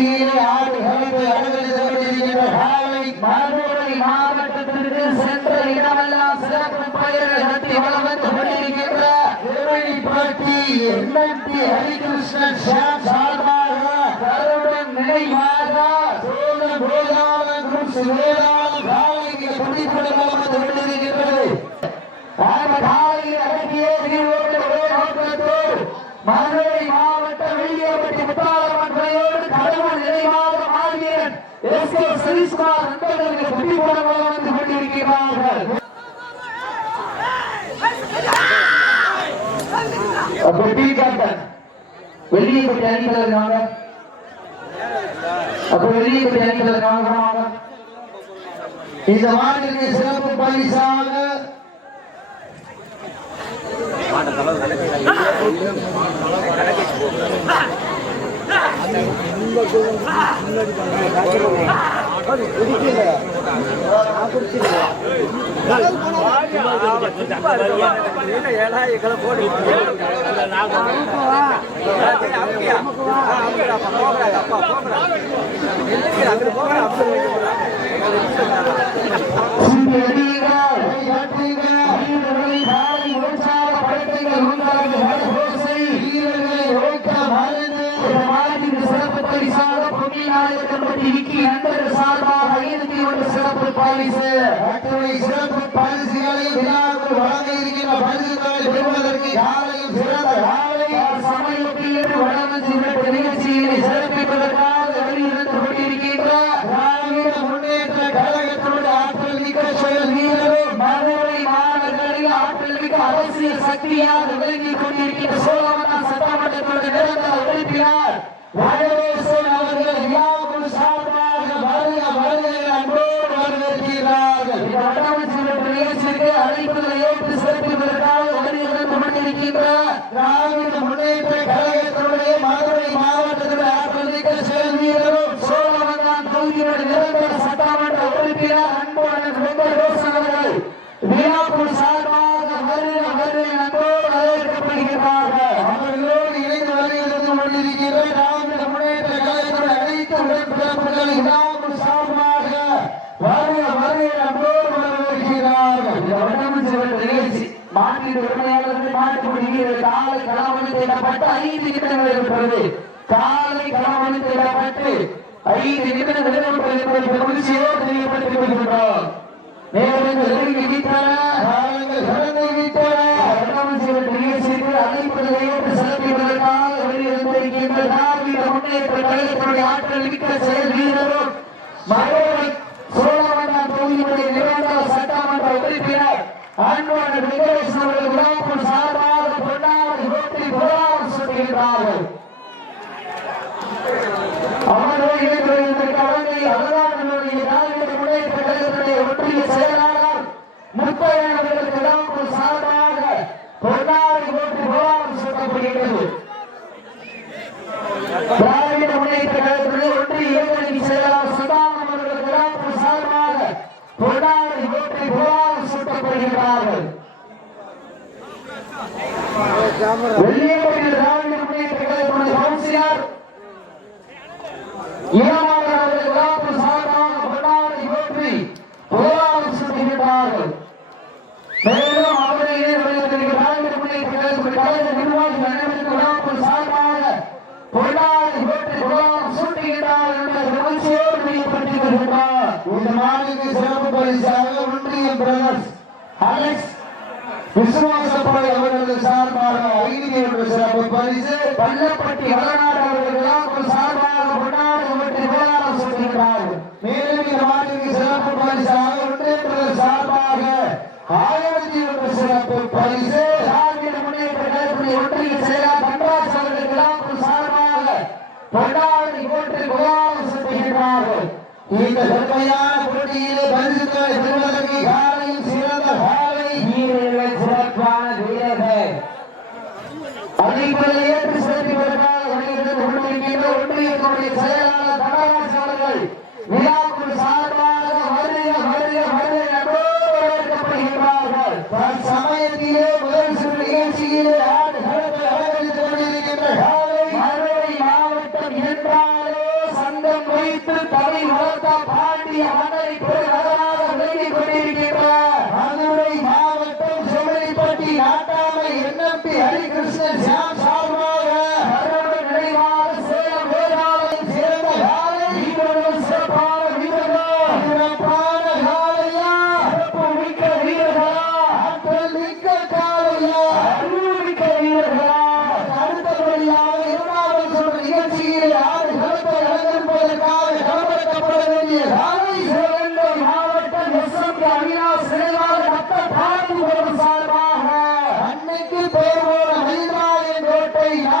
நிகழ்ச்சியிலே ஆடுகளை அலங்கரித்துக் கொண்டிருக்கின்ற காலை மதுரை மாவட்டத்திற்கு சென்ற இடமெல்லாம் சிறப்பு பெயர்கள் நடத்தி வளம் வந்து கொண்டிருக்கின்ற திருவள்ளிப்பட்டி எண்ணத்தி ஹரிகிருஷ்ணன் சார்பாக கருடன் நினைவாக சோழன் கோதாவரம் வேளாண் காலைக்கு துடிப்பட வளம் வந்து கொண்டிருக்கின்றது. காலையில் அடக்கிய மதுரை மாவட்டம் வெள்ளியப்பட்டி முத்தாளம்மன் துறையோடு கடவுள் நினைவாக மாவீரன் எஸ்.கே. சதீஷ்குமார் நண்பர்களுக்கு துடிப்பட வளம் வந்து கொண்டிருக்கிறார்கள். வெள்ளியப்பட்டி அணிந்ததற்காக வெள்ளியப்பட்டி அணிந்ததற்காக இந்த மாநில சிறப்பு பரிசாக சிறப்பு பரிசுகளை விழாவுக்கு வழங்க இருக்கின்ற பரிசுகளை பெறுவதற்கு காலையும் சிறந்த காலை சமயத்தில் வடமஞ்சி நிகழ்ச்சியை சிறப்பிப்பதற்காக வெளியிருந்து கொண்டிருக்கின்ற திராவிட முன்னேற்ற கழகத்தினுடைய ஆற்றல் மிக்க செயல் வீரரும் மதுரை மாநகரில் ஆற்றல் மிக்க அரசியல் சக்தியாக விளங்கிக் கொண்டிருக்கின்ற சோழவன சட்டமன்றத்தினுடைய நிரந்தர உறுப்பினர் வடவேசன் அவர்கள் விழாவுக்கு சார்பாக வருக வருக அன்போடு வரவேற்கிறார்கள். இந்த வடமஞ்சி நிகழ்ச்சிக்கு அழைப்புகளை ஏற்று சிறப்பிப்பதற்காக வெளியிருந்து கொண்டிருக்கின்ற திராவிட முன்னேற்ற கழகத்தினுடைய மதுரை மாவட்டத்தினுடைய ஆற்றல் மிக்க செயல் வீரரும் சோழவந்தான் தொகுதியினுடைய நிரந்தர சட்டமன்ற உறுப்பினர் அன்போடு வெங்கடேசன் அவர்கள் விழாக்குழு சார்பாக வருக வருக அன்போடு வரவேற்கப்படுகிறார்கள். அவர்களோடு இணைந்து வருகிறது கொண்டிருக்கின்ற திராவிட முன்னேற்ற கழகத்தினுடைய அனைத்து உடன்பிறப்புகளை விழாக்குழு சார்பாக வருக வருக அன்போடு வரவேற்கிறார்கள். இந்த வடமஞ்சி நிகழ்ச்சி மாட்டின் உரிமையாளர்கள் மாட்டுக்குடியில் காலை களமளித்திடப்பட்டு 5 நிமிடங்கள் இருக்கிறது. காலை களமளித்திடப்பட்டு 5 நிமிடங்கள் நிறைவேற்ற மகிழ்ச்சியோடு தெரியப்பட்டுக் கொள்கின்றோம். நேரங்கள் நெருங்கி விட்டன, காலங்கள் கடந்து விட்டன. வடமஞ்சி நிகழ்ச்சிக்கு அழைப்பதை ஏற்று சிறப்பிப்பதற்காக வெளியிருந்திருக்கின்ற திராவிட முன்னேற்ற கழகத்தினுடைய ஆற்றல் மிக்க செயல் வீரரும் மதுரை சோழவந்தான் தொகுதியினுடைய நிரந்தர சட்டமன்ற உறுப்பினர் அன்போடு வெங்கடேசன் அவர்கள் விழாக்குழு சார்பாக கொண்டாடி வெற்றி புகழாரம் சுட்டுகிறார்கள். அவர்கள் இணைந்திருக்கிற அவர்களுடைய திராவிட முன்னேற்ற கழகத்தினுடைய ஒன்றிய செயலாளர் முத்தையன் அவர்களுக்கு விழாக்குழு சார்பாக கொண்டாடி வெற்றி புகழாரம் சுட்டப்படுகிறது. திராவிட முன்னேற்ற கழகத்தினுடைய ஒன்றிய இளைஞரணி செயலாளர் சதானம் அவர்களுக்கு விழாக்குழு சார்பாக கொண்டாடி வெற்றி புகழாரம் சுட்டப்படுகிறார்கள். வெள்ளியப்பட்டி திராவிட முன்னேற்ற கழகத்தினுடைய கவுன்சிலர் ஈரமான அவர்கள் விழாக்குழு சார்பாக கொண்டாடி வெற்றி புகழாரம் சுட்டுகிறார்கள். மேலும் அவர்களே திராவிட முன்னேற்ற கழகத்தினுடைய கழக நிர்வாகி அனைவருக்கு விழாக்குழு சார்பாக கொண்டாடி வெற்றி புகழாரம் சுட்டுகிறார்கள் என்ற நிகழ்ச்சியோடு வெளிப்பட்டுக் கொள்கின்றார். இந்த நாளுக்கு சிறப்பு பரிசாக ஒன்றிய பிரதர்ஸ் அலெக்ஸ் விசுவாசப்படை அவர்களது சார்பாக 5 சிறப்பு பரிசு பள்ளப்பட்டி வளநாடு அவர்கள் விழாக்குழு சார்பாக கொண்டாடி வெற்றி புகழாரம் சுட்டுகிறார்கள். மேலும் இந்த நாளுக்கு சிறப்பு பரிசாக ஒன்றிய பிரதர்ஸ் சார்பாக 1001 சிறப்பு பரிசு திராவிட முன்னேற்ற கழகத்தினுடைய ஒன்றிய செயலாளர் தன்ராஜ் அவர்கள் விழாக்குழு சார்பாக கொண்டாடி வெற்றி புகழாரம் சுட்டுகிறார்கள். இந்த பெருமையான போட்டியிலே பரிசுகளை பெறுவதற்கு காலையும் சிறந்த காலை வீரர்கள் சிறப்பான வீரர்கள் அடிப்படையை ஏற்று சிறப்பிப்பதற்காக கொண்டிருக்கின்ற ஒன்றியத்தினுடைய செயலாளர் தனராஜ் அவர்கள் விழாக்குழு சார்பாக வருக வருக வருக வரவேற்கப்படுகிறார்கள். சமயத்திலே முதல் சுற்று நிகழ்ச்சியிலே ஆடுகளத்தை அலங்கரித்துக் கொண்டிருக்கின்ற காலை மதுரை மாவட்டம் என்றாலே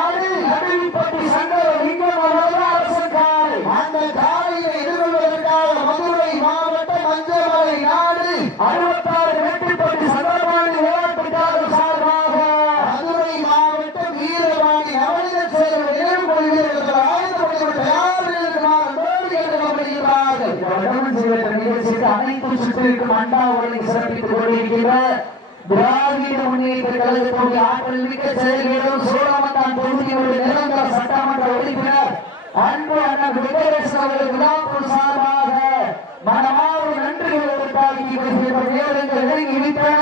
நாடு நடுவிப்பட்டி சங்கரலிங்கம் அவர்கள் அரசன் காலை. அந்த காலையை எதிர்கொள்வதற்காக மதுரை மாவட்டம் மஞ்சமலை நாடு 66 வெற்றிப்பட்டி சங்கரபாண்டி விளையாட்டுக்காக சார்பாக மதுரை மாவட்டம் வீரபாண்டி நவநீத சேவை நினைவு கொள்வீர்கள் ஆயுதப்படையோடு தயார் நிலைக்குமாறு கேட்டுக்கொள்கிறார்கள். நிகழ்ச்சிக்கு அனைத்து சுற்றிற்கும் அண்டாவுடன் சிறப்பித்துக் கொண்டிருக்கின்ற திராவிட முன்னேற்ற கழகத்துடைய ஆற்றல் மிக்க செயல்களும் சோழமந்தான் தொகுதியுடைய நிரந்தர சட்டமன்ற உறுப்பினர் அன்பு அண்ணன் வெங்கடேசன் அவர்கள் விழாக்குழு சார்பாக மனமாறு நன்றிகளை தாக்கி நேரங்கள் இறங்கி விட்டன.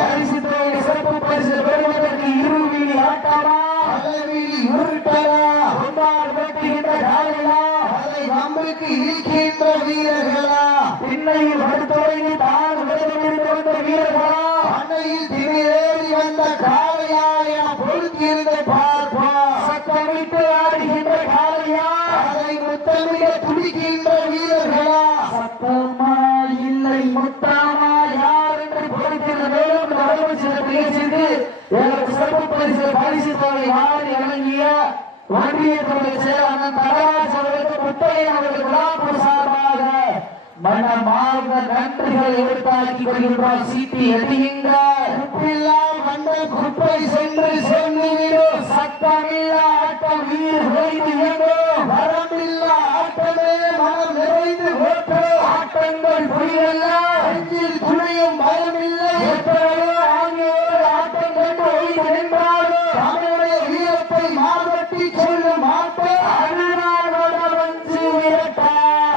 பரிசுத்தொகை சிறப்பு பரிசு பெறுவதற்கு இருவீதி ஆட்டாரா அலைவீதி உருட்டலா கொண்டாடு வெட்டுகின்ற காலையா அதை நம்பிக்கை இருக்கின்ற வீரர்களா பின்னையில் அடுத்தவரையில் தான் விளைவித்து வந்த வீரர்களா அன்னையில் திடீரேறி வந்த காலையா என பொருத்தியிருந்த பார்ப்பா சத்தமிட்டு ஆடுகின்ற காலையா அதை முத்தமிட துடிக்கின்ற வீரர்களா சத்தமா இல்லை முத்தாமா யார் என்று பொருத்திருந்த மேலும் நடவு சில பேசிட்டு எனக்கு சிறப்பு பரிசு பரிசு தொகை யார் இறங்கிய ஒன்றியத்துடைய செயலாளர் நடராஜ் அவர்களுக்கு முத்தையன் அவர்கள் விழாக்குழு சார்பாக மனமார்ந்த நன்றிகளை எடுத்தாக்கி வருகின்றார். சீட்டி எட்டுகின்ற உப்பில்லாம் மண்டல் குப்பை சென்று சென்றுவிடும் சத்தமில்லா ஆட்டம் வீர் வைத்து வேண்டும் வரமில்லா ஆட்டமே மனம் நிறைந்து ஓட்டு ஆட்டங்கள் புரியல்ல அஞ்சில் துணியும் பயமில்லை எத்தனையோ ஆங்கியோடு ஆட்டம் கண்டு வைத்து நின்றாலும் தமிழுடைய வீரத்தை மாவட்டி சொல்லும் ஆட்டம் அருணாவோட வஞ்சி விரட்டா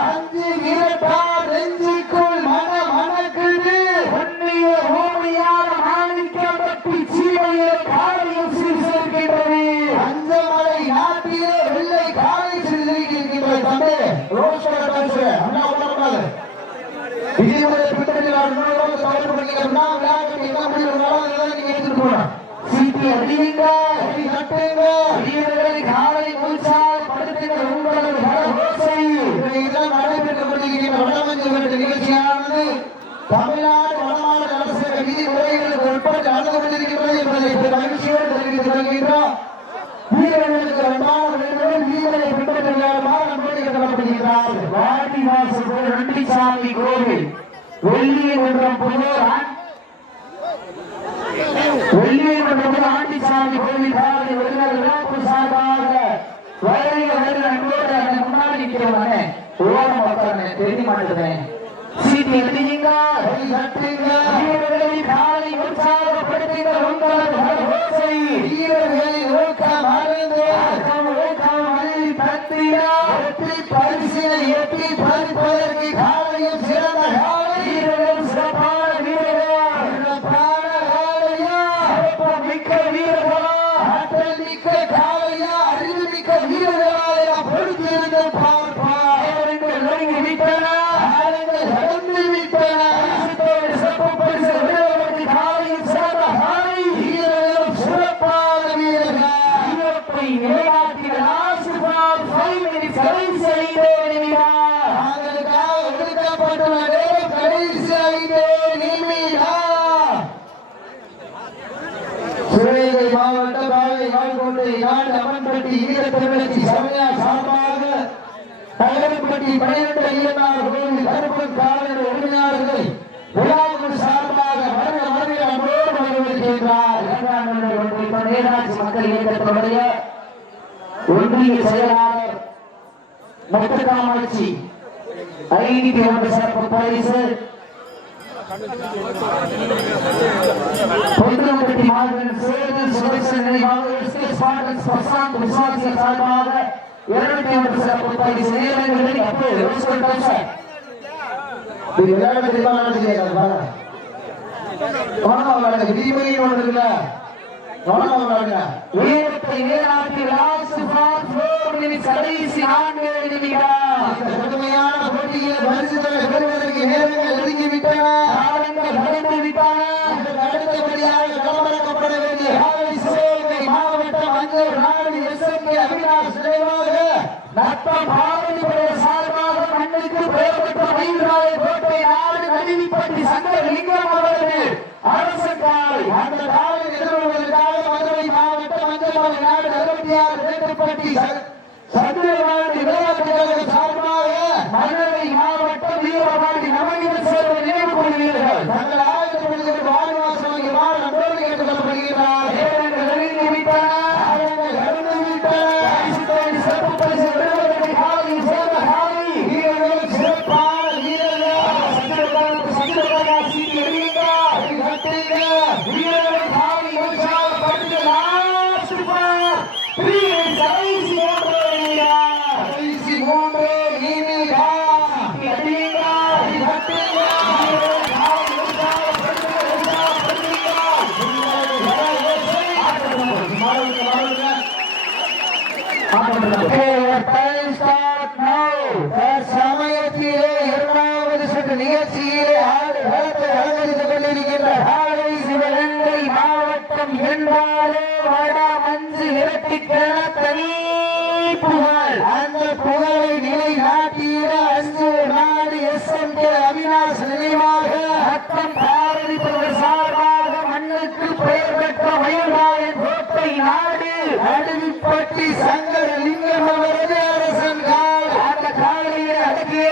அஞ்சு விரட்டா நெஞ்சுக்குள் மனக்குது உன்னிய பூமியான மாணிக்கப்பட்டி சீமையை காலையில் சிரித்திருக்கின்றது அஞ்சமலை நாட்டிலே வெள்ளை காலை சிரித்திருக்கின்றது. தம்பி ரோஷன் அண்ணா உணர்ந்தாரு விதிமுறை பின்னணியில் தவறு பண்ணிக்கிறோம்னா விளையாட்டு என்ன முடிவு நீங்க எடுத்துட்டு போறோம். சீட்டி அறிவிங்க வீரர்களை காலை உற்சாகப்படுத்துகிற உங்களது ஓசை இதெல்லாம் நடைபெற்றுக் கொண்டிருக்கின்ற வடமஞ்சு நிகழ்ச்சியானது தமிழ்நாடு வடமாநில அரசு விதிமுறைகளுக்கு உட்பட்டு நடந்து கொண்டிருக்கிறது என்பதை மகிழ்ச்சியோடு தெரிவித்துக் கொள்கின்றோம். வீரர்களுக்கு வீரரை பின்பற்றுகிறார். வாடிவாசல் ரெண்டிசாமி கோவில் வெள்ளியகுன்றம் புதூர் ஆண்டிசாமி கோவில் காலை விழாக்குழு சார்பாக முன்னாடி நிற்கிறவனே ஓரம் உட்கார்ந்து தெரிய மாட்டேன். சீட்டி எடுத்தீங்க வீரர்களை காலை உற்சாகப்படுத்துகிற உங்களது வீரர்களின் ஊக்கம் அறிந்து பரிசினை எட்டி பறிப்பதற்கு காலையும் சிறந்த காலை வீரர்கள் சிறப்பான வீரர்கள் சிறப்பான காலையா மிக்க வீரர்களா ஆற்றல் மிக்க காலையா அறிவு மிக்க வீரர்களா பொறுத்திருந்த பார்ப்பா நெருங்கி விட்டன நடந்து விட்டன சிறப்பு பரிசு காலையும் சிறந்த காலை வீரர்களும் சிறப்பான வீரர்கள் வீரத்தை நிலைநாட்டின சிவகங்கை மாவட்டம் வாழ்கோட்டை நாடு அம்மன்பட்டி ஈரத்திருச்சி சமயா சார்பாக தகவல்பட்டி 12 ஐயனார் கோவில் கருப்பு காலர் உரிமையாளர்களை விழாக்குழு சார்பாக வருகிற அன்போடு வரவேற்கின்றார். நேதாஜி மக்கள் இயக்கத்தினுடைய ஒன்றிய செயலாளர் முத்துக்காமாட்சி 501 சிறப்பு பரிசு பொன்னும்பட்டி மாவட்டம் சேது சுரேஷன் நினைவாக எஸ்கேஸ் பாட்டன்ஸ் பிரசாந்த் விஸ்வாசிகள் சார்பாக 201 சிறப்பு பரிசு நேரங்களில் அப்போது ரோஸ்கோல் சார் இது விளையாட்டு தீர்மானம் செய்யறாங்க வாங்க விதிமுறை ஒன்று இல்ல வீரத்தை வேளாண்மை லாஸ்ட் ஃபார் 4 மினிட்ஸ் கடைசி 4 நிமிடம் கடுமையான போட்டியில் பரிசு பெறுவதற்கு நேரங்கள் நெருங்கிவிட்டன காலங்கள் கடந்து விட்டன. அடுத்தபடியாக களமிறக்கப்பட வேண்டிய சிவகங்கை மாவட்டம் அஞ்சூர் நாடு எஸ்எம்கே அவினாஷ் நினைவாக நத்தம் பாரதிபுர சார்பாக மண்ணுக்கு பெயர்பெற்ற மயில்ராய கோட்டை நாடு நடுவிப்பட்டி சங்கரலிங்கம் அவர்கள் அரசு காலை அந்த காலை எதிர்கொள்வதற்காக மதுரை மாவட்டம் சங்கமலை நாடு 66 வேட்டுப்பட்டி சந்திரபாண்டி விளையாட்டு கழக சார்பாக மதுரை மாவட்டம் வீரபாண்டி நவநீதன் சேர்வை நினைவு கொள்கிறீர்கள். தங்கள் ஆயுதப்படுகிற வாரிவாசல் இவ்வாறு நன்றோடு கேட்டுக் கொள்ளப்படுகிறார். சிறப்பு பரிசு விடுவதற்கு காலை சேர்ந்த காலை வீரர்கள் சிறப்பான வீரர்கள் சந்திரபாண்டி சீட்டி வீரர்கள் காலை உற்சாகப்படுத்த லாஸ்ட் பார் சமயத்திலே இரண்டாவது சுற்று நிகழ்ச்சியிலே ஆடு களத்தை அலங்கரித்துக் கொண்டிருக்கின்ற காலை சிவகங்கை மாவட்டம் என்றாலே வட மஞ்சு இரட்டிக்கென தனி புகழ். அந்த புகழை நிலை நாட்டிய அஞ்சு நாடு SMK அவினாஷ் நினைவாக ரத்தம் பாரதிப்பவர் சார்பாக மண்ணுக்கு பெயர் பெற்ற மயில்வாயன் கோட்டை நாடு அருவிப்பட்டி சங்கர லிங்கம் அவரது அரசன் கால். அந்த காலையை அடக்கிய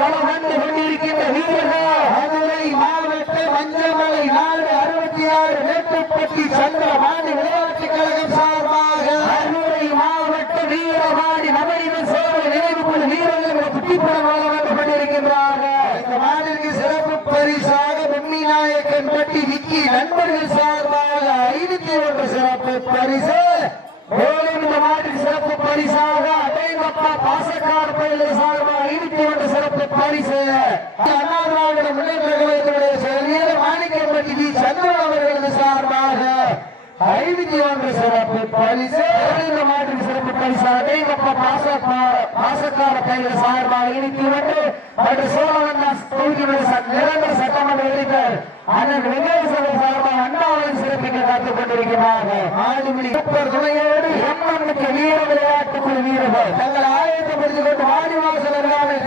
வளம் வந்து கொண்டிருக்கின்ற வீரர்கள் மதுரை மாவட்ட மஞ்சமலை நாடு 66 வேட்டுப்பட்டி சந்திரபாண்டி விளையாட்டு கழகம் சார்பாக மதுரை மாவட்ட வீரபாண்டி நவநீதன் சேர்வை நினைவு கொண்டு வீரர்கள் குட்டிப்படமாக வந்து கொண்டிருக்கின்றார்கள். இந்த மாநிலக்கு சிறப்பு பரிசாக பொம்மி நாயக்கன் பட்டி விக்கி நண்பர்கள் சார்பாக 501 சிறப்பு பரிசு. இந்த மாநில சிறப்பு பரிசாக அடையப்பா பாசக்கார பயிர்கள் சார்பாக 501 சிறப்பு பரிசு. அண்ணா திராவிட முன்னேற்ற கழகத்தினுடைய செயலர் மாணிக்கப்பட்டி வி சந்திரன் அவர்களது சார்பாக 501 சிறப்பு பரிசு. இந்த மாநில சிறப்பு பரிசாக அடையப்பா பாசக்கார பயிர்கள் சார்பாக 501 மற்றும் சோழவந்தாஸ் தொகுதியுடைய நிரந்தர சட்டமன்ற உறுப்பினர் அண்ணன் வெங்கடேசன் சார்பாக அண்ணாவின் சிறப்பிக்க காத்துக் கொண்டிருக்கிறார்கள். ஆடுபிடி துணையோடு எம்எம்க்கு வீர விளையாட்டுக் குழு வீரர்கள் தங்கள் ஆயத்தப்படுத்திக் கொண்டு வாடிவாசல்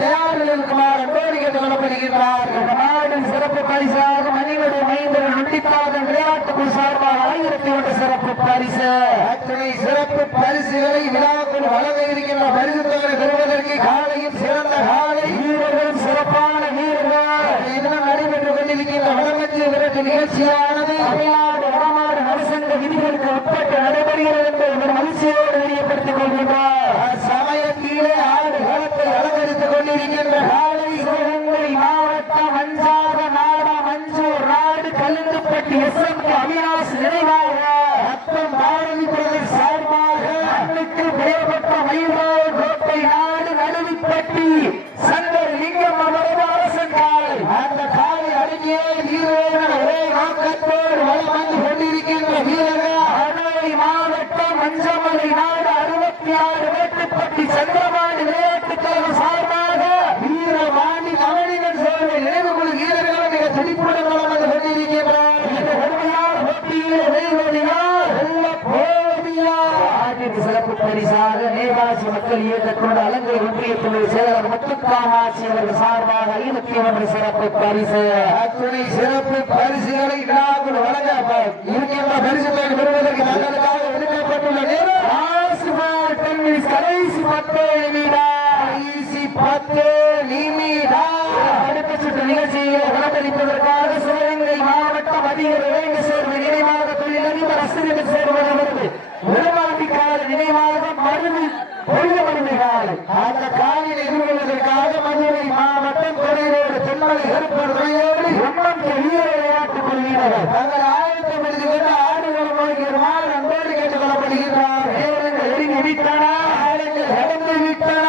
தயாரில் இருக்குமாறு அன்போடு கேட்டுக் கொள்ளப்படுகிறார்கள். நாட்டின் சிறப்பு பரிசாக மணிவடி மைந்தர் நொண்டிப்பாதன் விளையாட்டுக் குழு சார்பாக 1001 சிறப்பு பரிசு. அத்தனை சிறப்பு பரிசுகளை விழாக்குள் வழங்க இருக்கின்ற பரிசு தொகை பெறுவதற்கு காலையும் சிறந்த காலை வீரர்களும் சிறப்பான வீரர்கள் இதனால் நடைபெற்றுக் கொண்டிருக்கின்ற வடமஞ்சு விரட்டு நிகழ்ச்சியானது தமிழ்நாடு வடமாடு அரசங்க விதிகளுக்கு உட்பட்டு நடைபெறுகிறது என்பதை மகிழ்ச்சியோடு தெரியப்படுத்திக் கொள்கின்றார். சமயத்திலே ஆடு களத்தை அலங்கரித்துக் கொண்டிருக்கின்ற காலை சிவகங்கை மாவட்டம் அஞ்சாத நாடா மஞ்சூர் நாடு கல்லுப்பட்டி SMK அவினாஷ் நினைவாக ரத்தம் பாரதிப்பவர் சார்பாக அன்னைக்கு பெயர் பெற்ற மயில்வாயன் கோட்டை நாடு நடுவிப்பட்டி சங்கர் லிங்கம் அவரது அரசன் காலை. அந்த காலை அடங்கிய வீரர்கள் ஒரே நோக்கத்தோடு வளம் வந்து கொண்டிருக்கின்ற வீரர்கள் மதுரை மாவட்டம் மஞ்சமலை நாடு 66 வேட்டுப்பட்டி சந்திரபாண்டி விளையாட்டு கழகம் சார்பாக வீரபாண்டி நவநீதன் சேர்வை நினைவு கொள்ளும் வீரர்கள் மிக துடிப்புடன் வளம் வந்து கொண்டிருக்கின்றார். இந்த கடுமையான போட்டியில் சிறப்பு பரிசாக நேதாஜி மக்கள் இயக்கத்தோடு அலங்கை ஒன்றியத்துடைய செயலர் முத்துக்காமாட்சி அவர்கள் சார்பாக 501 சிறப்பு பரிசு. அத்துணை சிறப்பு பரிசுகளை விழாக்குள் வழங்க இருக்கின்ற பரிசுகளை பெறுவதற்கு தங்களுக்காக ஒதுக்கப்பட்டுள்ள நேரம் கடைசி 10 நிமிடம் அடுத்த சுற்று நிகழ்ச்சியை அலங்கரிப்பதற்காக சிவகங்கை மாவட்டம் அதிகாரி வேங்க சேர்வை நினைவாக தொழிலதிபர் அஸ்திரிகள் சேர்வதற்கு விரும்பாண்டிக்கால நினைவாக மருந்து பொழுது மருந்துகால் அந்த காலையில் எதிர்கொள்வதற்காக மதுரை மாவட்டம் தொழிலோடு தென்மலை கருப்பர் துணையோடு எம்எம்கே வீர விளையாட்டுக் குழு வீரர்கள் தங்கள் ஆயத்தப்படுத்திக் கொண்டு ஆடுகள் நோக்கியவாறு அன்போடு கேட்டுக் கொள்ளப்படுகின்றார். வீரர்கள் நெருங்கி விட்டன, கடந்து விட்டன.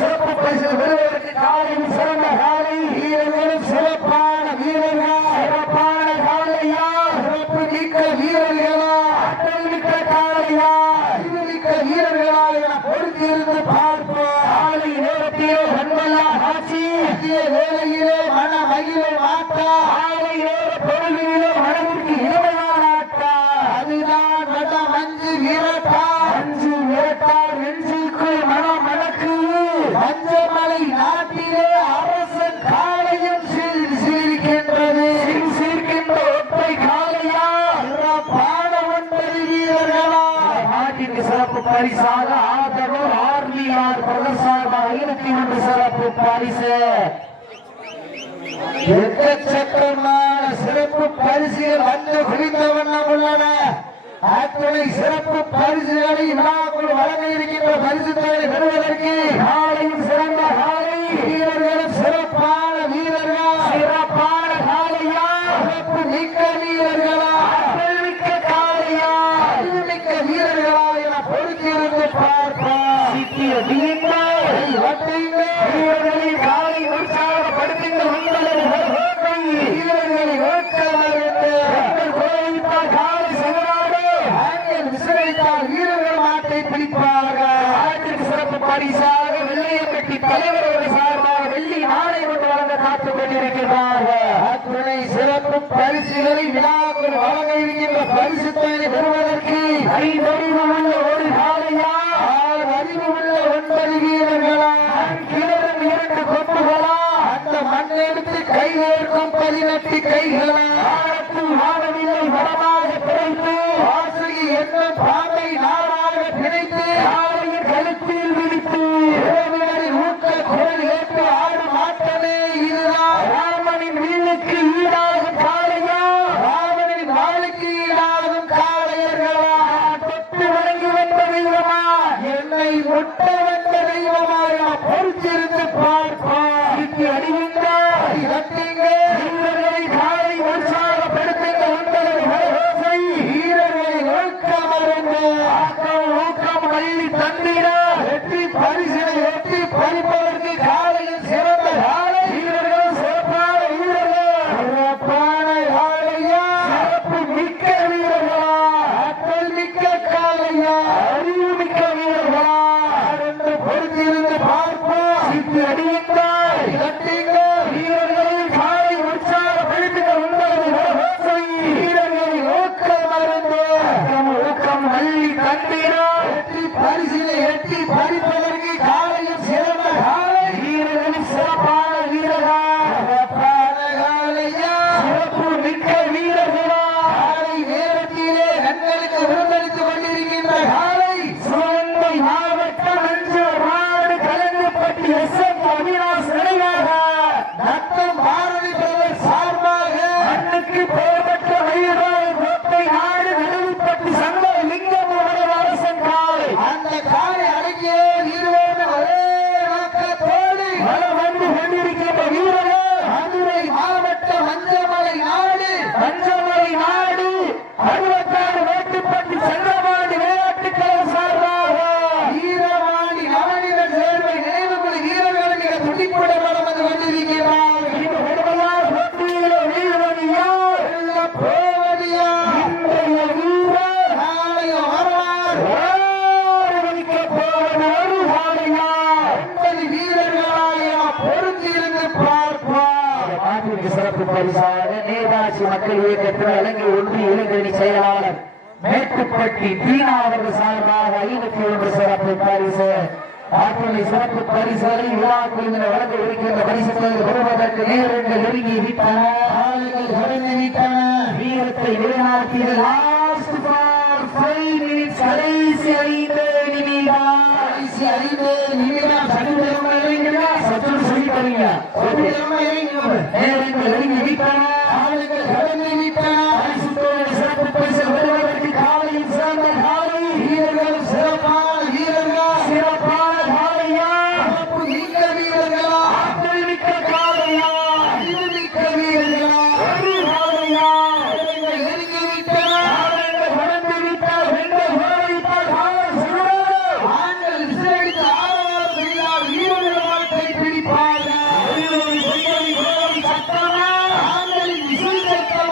சிறப்பு பரிசு பெறுவதற்கு காலையில் சிறந்த காலை வீரர்களும் சிறப்பான வீரர்கள் சிறப்பான காலையா சிறப்பு மிக்க வீரர்களா ஆற்றல் மிக்க காலையா அறிவு மிக்க வீரர்களா என பொறுத்திருந்து பார்ப்போம். காலை நேரத்திலே கண்மல்லா காட்சி வேலையிலே மன மகிழ மாட்டா காலை நேர பொருளிலே மனதிற்கு இளமையான ஆட்டா அதுதான் வட மஞ்சு விரட்டா மஞ்சு விரட்டால் நெஞ்சுக்குள் மனம் மணக்கு மஞ்சமலை நாட்டிலே அரசன் காலையும் சீர்கின்றது சீர்கின்ற ஒற்றை காலையா பாட மாட்டிற்கு சிறப்பு பரிசாக ஆதரவு ஆர்லியார் பிரதர்சார்பாக 21 சிறப்பு பரிசு. எக்கச்சக்கமான சிறப்பு பரிசுகள் வந்து குவிந்த வண்ணம் உள்ளன. அத்துணை சிறப்பு பரிசுகளை விழாக்குள் வழங்க இருக்கின்ற பரிசு தொகை பெறுவதற்கு காலையும் சிறந்த காலை வீரர்களும் சிறப்பான வீரர்கள் சிறப்பான காலையா சிறப்பு மிக்க வீரர்களா மிக்க காலையா மிக்க வீரர்களா என பொறுத்திருந்து பார்ப்போம். வீரர்களின் காலை உற்சாகப்படுத்துகின்ற வீரர்களின் வீரர்கள் மாட்டை பிடிப்பார்கள். சிறப்பு பரிசாக வெள்ளையப்பட்டி தலைவர் சார்பாக வெள்ளி நாளை கொண்டு வழங்க காத்துக் கொண்டிருக்கிறார்கள். அத்துணை சிறப்பு பரிசுகளை விழாக்கள் வழங்க இருக்கின்ற பரிசு தொகை பெறுவதற்கு அறிவுள்ள ஒரு காலையா அறிவுள்ள 9 வீரர்களா கிளறும் 2 கொப்புகளா அந்த மண்ணெடுத்து கையேற்கும் 18 கைகளா ஆடவில்லை வடமாக பிழைத்து வாசகி என்னும் பாவை நாளாக பிணைத்து காலையின் கழுத்தில் விழித்து ஊக்க குரல் ஏற்று ஆடும் ஆட்டமே இதுதான். ராமனின் வீழுக்கு ஈடாகும் காளையா ராமனின் வாளுக்கு ஈடாகும் காளையர்களா தொட்டு வணங்கி வந்த தெய்வமா என்னை முட்ட வந்த தெய்வமா பொறுத்திருந்து பார்ப்போம். அடிவிந்தார் வீரர்களை காலை உற்சாகப்படுத்துங்க வீரர்களை ஊக்கம் அள்ளி தண்ணீரா வெற்றி பரிசினை வெற்றி பறிப்பதற்கு காலையில் சிறந்த காலை வீரர்கள் சிறப்பான வீரர்கள் சிறப்பான காலையா சிறப்பு மிக்க வீரர்களா ஆற்றல் மிக்க காலையா அறிவு மிக்க வீரர்களா என்று பொறுத்திருந்து பார்ப்போம். சித்தி அடியுங்கள் வீரர்களின் காலை உற்சாகப்படுத்துகிற வீரர்களின் ஊக்கம் அள்ளி தண்ணீரா வெற்றி பரிசினை எட்டி பறிப்பதற்கு காலையில் சிறந்த காலை வீரர்களின் சிறப்பான வீரர்களா சிறப்பான காலையா சிறப்பு மிக்க வீரர்களா காலை நேரத்திலே கண்களுக்கு விருந்தளித்துக் கொண்டிருக்கின்ற காலை சிவகங்கை மாவட்டம் அஞ்சூர் நாடு கலந்துப்பட்டி எஸ்.எம். அவினாஷ் நினைவாக நத்தம் பாரதி பிரதர் சார்பாக மண்ணுக்கு பெயர்பெற்ற மயிலாய் கோட்டை நாடு நடுவுப்பட்டி சங்க லிங்கம் அரசன் காலை அந்த காலை அடங்கிய வீரர்கள் ஒரே நோக்கத்தோடு வலம் வந்து கொண்டிருக்கின்ற வீரர்கள் மதுரை மாவட்டம் மஞ்சமலை நாடு 66 வேட்டுப்பட்டி சங்கரபாண்டி விளையாட்டுக் கழகம் சார்பாக வீரவாணி நவனிதன் சேர்வை நினைவுக்குழு வீரர்கள் மிக துடிப்புடன் வலம் வந்து கொண்டிருக்கிறார்கள். சிறப்பு பரிசாக நேதாட்சி மக்கள் இயக்கத்தில் இலங்கை ஒன்றிய இளைஞரணி செயலாளர் மேட்டுப்பட்டி தீனா அவர்கள் சார்பாக 51 சிறப்பு பரிசு. ஆற்றலை சிறப்பு பரிசுகளை விழா குழுவின வழங்க இருக்கின்ற பரிசுகளை பெறுவதற்கு நேரங்கள் நெருங்கி விட்டன. வீரத்தை நிலைநாட்டிய லாஸ்ட் ஃபார் 5 மினிட்ஸ் கடைசி 5 நிமிடம் சற்று சொல்லி தருங்க. நேரங்கள் நெருங்கி விட்டன. சிறப்பு பரிசு பெறுவதற்கு காலையில் சிறந்த காலை வீரர்கள் சிறப்பான வீரர்கள் சிறப்பான காலையா மிக்க வீரர்களா ஆற்றல் மிக்க காலையா அறிவு மிக்க வீரர்களா ஒரு காலையா நெருங்கி விட்டன. கடந்து விட்டால் 2 கோவைத்தால் ஆண்கள் விசிலடித்து ஆரவாரம் செய்தால் வீரர்கள் வாழ்க்கை பிடிப்பார்கள். சட்டமா ஆண்களின் விசில் சட்டம்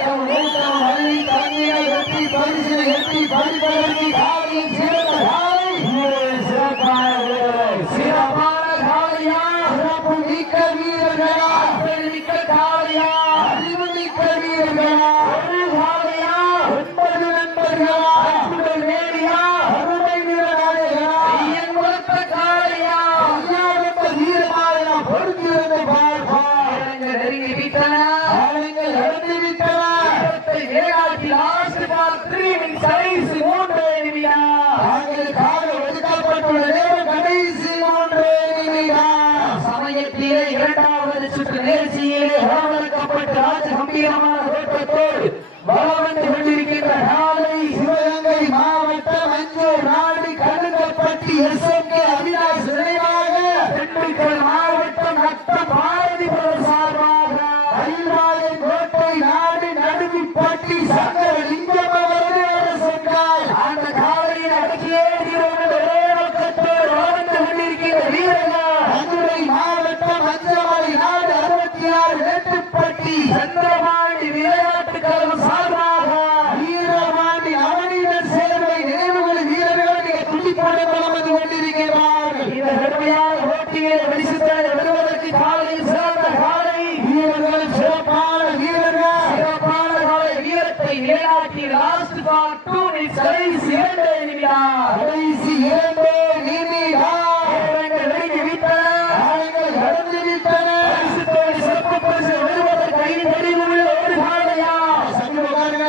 ஆட்டம் ஊட்டம் வள்ளி தண்ணீரை எட்டி பரிசினை எட்டி பறிப்பதற்கு காலையில் சிறந்த காலை சிறப்பான வீரர்கள் சிறப்பான காலையா சிறப்பு மிக்க வீரர்களா மிக்க காளையா அறிவு மிக்க வீரர்களா ஒரு காளையா 9 நண்பர்களா அற்புதம் வேலியா அருமை வீரர்களா ஐயன் வளர்த்த காளையா ஐயாவிட்ட வீரமாக நாம் பொறுத்திருந்து பார்ப்போம் நெருங்கி விட்டன காலங்கள் நடந்து விட்டன விளையாட்டில் லாஸ்ட் பால் 3 கடைசி 3 நிமிடம் நாங்கள் கால ஒதுக்கப்பட்டுள்ள நேரம் கடைசி 3 நிமிடம் சமயத்திலே இரண்டாவது சுற்று நிகழ்ச்சியிலே வரவழைக்கப்பட்டு ராஜ கம்பீரமான தோற்றத்தோடு வலம் வந்து கொண்டிருக்கின்ற காலை சிவகங்கை மாவட்டம் அஞ்சூர் நாடு கடுங்கப்பட்டி எஸ்எம்கே அவினாஷ் நினைவாக திண்டுக்கல் மாவட்டம் நத்தம் பாரதிபுரம் சார்பாக அயில்வாயன் கோட்டை நாடு நடுவிப்பட்டி சங்கரலிங்கம் அவர்கள் சென்றார் அந்த காலையில் அடக்கியே தீர்வு ஒரே நோக்கத்தோடு வலம் வந்து கொண்டிருக்கின்ற வீரர்கள் மதுரை மாவட்டம் அஞ்சமலை நாடு 66 வேட்டுப்பட்டி சந்திரபாண்டி விளையாட்டு கழகம் சார்பாக வீரபாண்டி நவநீதன் சேர்வை நினைவுகள் வீரர்கள் மிக துடிப்போடு வலம் வந்து கொண்டிருக்கிறார்கள் இந்த கடுமையான போட்டியை பரிசுத்தலை பெறுவதற்கு காலையில் சிறந்த காலை வீரர்கள் சிறப்பான வீரர்கள் சிறப்பான காலை வீரத்தை நிலைநாட்டி லாஸ்ட் பால் 2 கடைசி 2 நிமிடம் கடைசி 2 நிமிடம் வீரர்கள் நெருங்கி விட்டன காலங்கள் கடந்து விட்டன பரிசுத்தலை சிறப்பு பரிசு பெறுவதற்கு ஐந்து அடிவுள்ள ஒரு காலையா சங்கு உட்காருங்க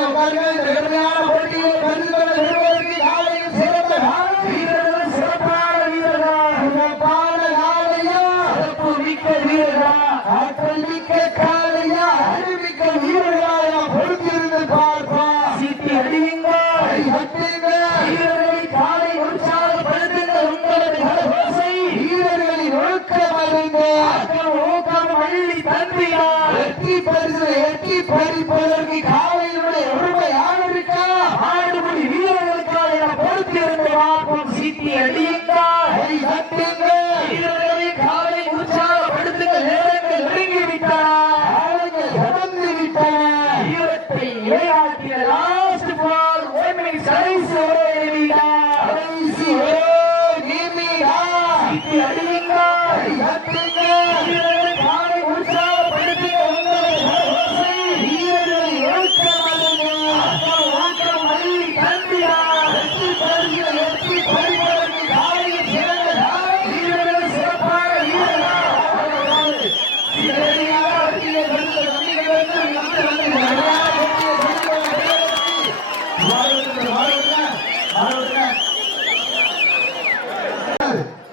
இந்த கடுமையான போட்டியில் பரிசுகளை பெறுவதற்கு காலையில் சிறந்த காலை வீரர்கள் சிறப்பான வீரர்கள் சிறப்பான காலையா சிறப்பு மிக்க வீரர்கள் ஆற்றல் மிக்க காலையா அறிவிக்க வீரர்களாக நாம் பொறுத்திருந்து பார்ப்போம் சீட்டி அடியுங்கள் கை தட்டுங்கள். வீரர்களை காலை உற்சாகப்படுத்துங்கள் உங்களது கரகோசை வீரர்களின் ஒழுக்கம் அறிந்து ஆக்கம் ஊக்கம் அள்ளி தன்மையால் வெற்றி பரிசு எட்டி பறிப்பதற்கு காலையினுடைய உரிமை யார் இருக்கா ஆடுபடி வீரர்களுக்காக நாம் பொறுத்திருந்து பார்ப்போம் சீட்டி அடியுங்கள் கை தட்டுங்கள். வீரர்களை காலை உற்சாகப்படுத்துங்கள் நேரங்கள் நெருங்கிவிட்டன காலங்கள் கடந்து விட்டன வீரத்தை விளையாட்டிய லாஸ்ட் பால் 1 கடைசி ஒரே நிமிடம் கடைசி ஒரே நிமிடம் சீட்டி அடியுங்கள் கை தட்டுங்கள். வீரர்களை காலை உற்சாகப்படுத்துங்கள் உங்களது கரகோசை வீரர்களின் ஒழுக்கம் அறிந்து ஆக்கம் ஊக்கம் அள்ளி தன்மையால் வெற்றி பரிசு எட்டி பறிப்பதற்கு காலையில் சிறந்த காலை வீரர்கள் சிறப்பான வீரர்கள் நேரடியாக வெற்றியை பெறுகிற நம்பிக்கையோடு வந்து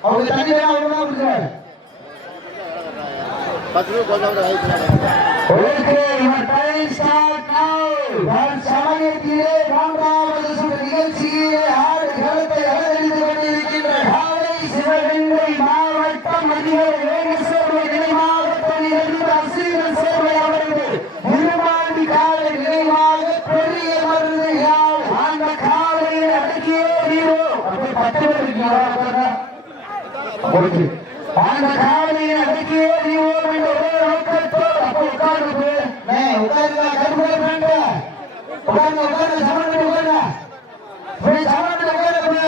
அவங்க தண்ணி வேணா கொடுக்குறாரு Okay, your time start now. சமயத்திலே 4வது சுற்று நிகழ்ச்சியிலே ஆறு களத்தை அலங்கரித்துக் கொண்டிருக்கின்ற காலை சிவகங்கை மாவட்டம் மதியர் வேக சேர்வை நினைவாகத்தில் இருந்து அசீரன் சேர்வை அவர்கள் திருமாண்டி காலை நினைவாக பெரிய மருந்து யாழ் அந்த காலையை அடக்கியே தீரோ அப்படி 10 பேர் இருக்கீங்களா அந்த காலையை அடக்கியே தீரோம் என்ற ஒரே நோக்கத்தோடு அப்போ உட்கார்ந்து உட்காருங்க கருப்புகளை பண்ண உட்காருங்க உட்காருங்க சமணி உட்காருங்க சமணி உட்காருங்க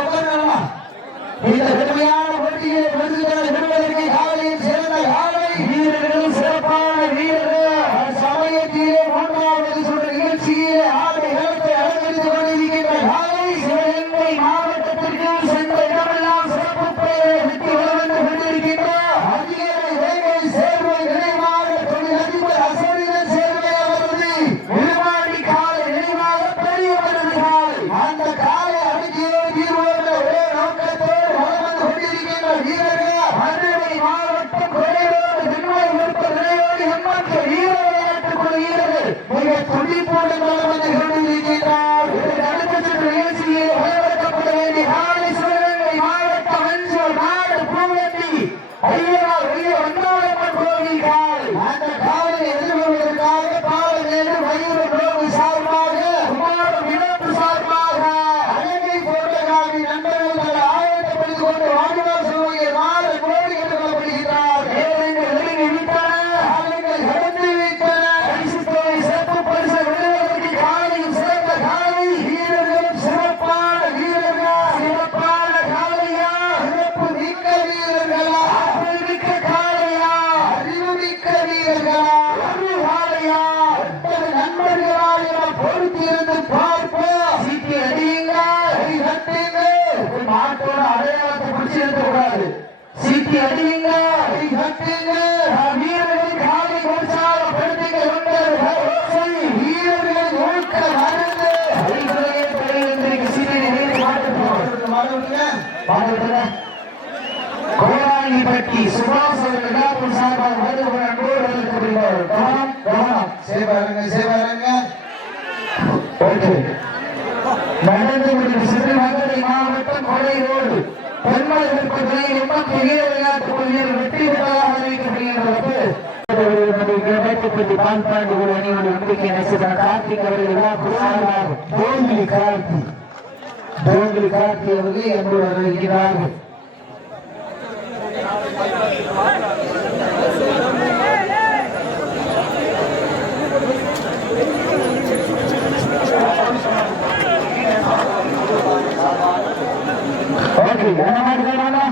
உட்காருங்க இந்த கடுமையான போட்டியை பரிசுகளை பெறுவதற்கு காலையில் சிறந்த காலை வீரர்கள் சிறப்பான வீரர்கள் சமயத்திலே 3வது சுற்று நிகழ்ச்சியிலே ஆறு களத்தை அலங்கரித்துக் கொண்டிருக்கின்ற காலை சிவகங்கை மாவட்டத்திற்கு சென்ற இடமெல்லாம் சிறப்பு பெயரை விட்டு வந்து கொண்டிருக்கின்றோம் அதிகாரி வேங்கை சேர்வை நினைவாக தொழில் அதிபர் அசோரிதன் சேர்வை அவரது விருமாண்டி காலை நினைவாக பெரியவரது காலை அந்த காலை அடக்கியே தீர்வோன்ற ஒரே நோக்கத்தோடு வலம் வந்து கொண்டிருக்கின்ற வீரர்கள் மதுரை மாவட்டம் குறைவோடு திருநெல்வேலி விருப்ப நிலையோடு எம்மன் வீர விளையாட்டுக் குழு வீரர்கள் மிக துடிப்போடு வலம் வந்து கொண்டிருக்கின்றார் இதற்கு அடுத்த சுற்று நிகழ்ச்சியில் வரவேற்கப்பட வேண்டிய காலை சிவகங்கை மாவட்டம் அஞ்சூர் நாடு பூவந்தி ஐயனார் வெளிய வந்தாளம்மன் கோவில் காலை அந்த காலை எதிர்கொள்வதற்காக பாலமேடு மயூர நோக்கு சார்பாக குமார விளக்கு சார்பாக அழகை போன்ற காவி நண்பர்கள் தங்களை ஆயத்தப்படுத்திக் கொண்டு வாடிவாசல் நோக்கிய மாலை கோடி கேட்டுக் கொள்ளப்படுகிறார் நேரங்கள் நெருங்கி விட்டன காலங்கள் கடந்து விட்டன பரிசு சேவாரங்க ஓகே நடந்து சிறு மதுரை மாவட்டம் கொடை ரோடு பெண்கள் விற்பனையில் பெரிய விளையாட்டுக் கொள்கையில் வெற்றி பெற்றதாக அறிவிக்கப்படுகிறது. பால்பாண்டி ஒரு அணியோடு நம்பிக்கை நேசித்தார் கார்த்திக் அவர்கள் டோங்கிலி கார்த்தி அவர்கள் என்பது அறிவிக்கிறார்கள். ஓகே என்ன மாட்டுக்காரா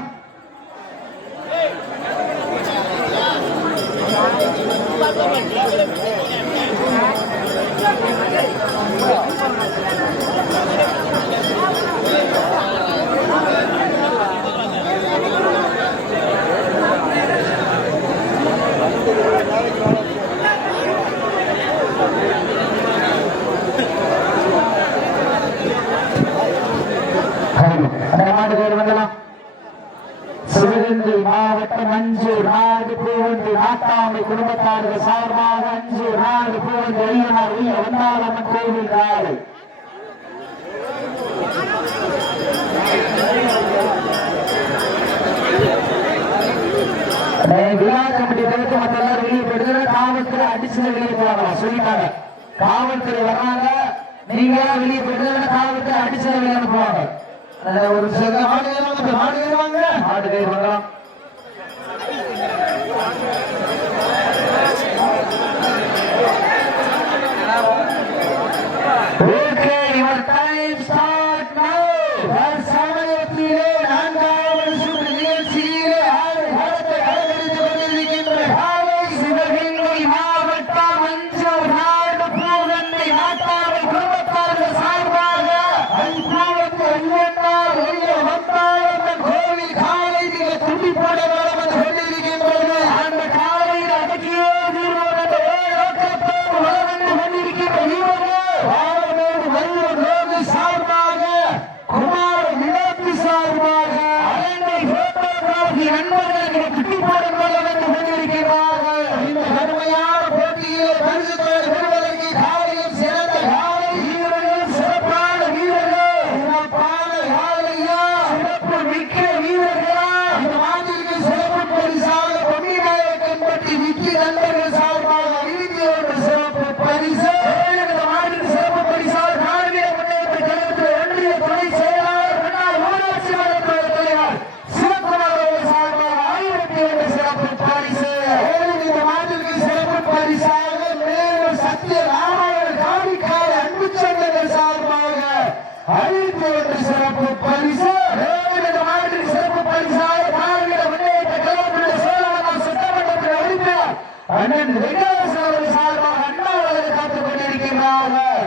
சிவகங்கை மாவட்டம் அஞ்சூர் நாடு பூவந்தி நாட்டாமை குடும்பத்தார்கள் சார்பாக அஞ்சூர் நாடு பூவந்தி ஐயனார் வந்தாளம்மன் கோவில் காலை விழா கமிட்டி தவிர்த்து மற்ற எல்லாரும் வெளியே போயிட்டு காவல்துறை அடிச்சு வெளியே போவாங்க சொல்லிட்டாங்க. காவல்துறை வர்றாங்க, நீங்க வெளியே போயிட்டு காவல்துறை அடிச்சு வெளியே அனுப்புவாங்க. ஒரு மாடு கை வரலாம். ஓகே யுவர் டைம் ஸ்டார்ட் நவ. சமயத்திலே நான்காவது சுற்று நிகழ்ச்சியிலே ஆட்டத்தை அலங்கரித்துக் கொண்டிருக்கின்ற சிவகங்கை மாவட்டம் அஞ்சூர் நாடு பூவந்தி நாட்டாமை குடும்பத்தார்கள் சார்பாக கோவில் காலை மிக துண்டி போட வந்து கொண்டிருக்கின்றது. அந்த காலையில் அடக்கியே கொண்டிருக்கின்ற சார்பாக குமார விளக்கு சார்பாக நண்பர்கள் துண்டி போட வந்து கொண்டிருக்கிறார்கள். இந்த கடுமையான போட்டியிலே பரிசு பெறுவதற்கு காலையில் சிறந்த காலை வீரர்கள், சிறப்பான வீரர்கள், சிறப்பான காலையா, சிறப்பு மிக்க வீரர்களா. இந்த மாதிரிக்கு சிறப்பு பரிசாக பொன்னிநாயக்கன்பட்டி விக்கி நண்பர்கள் சார்பாக அறிவித்து சிறப்பு பரிசு. இந்த மாதிரிக்கு சிறப்பு பரிசாக நான்கிய முன்னேற்ற கழகத்தில் ஒன்றிய துணை செயலாளர் முன்னாள் ஊராட்சி மன்ற தலைவர் சிவகுமார் அவர்கள் சார்பாக 1000 சிறப்பு பரிசு. இந்த மாதிரிக்கு சிறப்பு பரிசாக மேலும் சத்திய ராமாயண காவிக்கால அன்பு சொந்தங்கள் சார்பாக 51 சிறப்பு பரிசு. இந்த மாதிரிக்கு சிறப்பு பரிசாக நான்கிய முன்னேற்ற கழகத்தில் செயலாளர் சட்டமன்ற உறுப்பினர் அண்ணன் வெங்கடேசன் அவர்கள் சார்பாக அண்ணாவர்கள் காத்துக் கொண்டிருக்கிறார்கள்.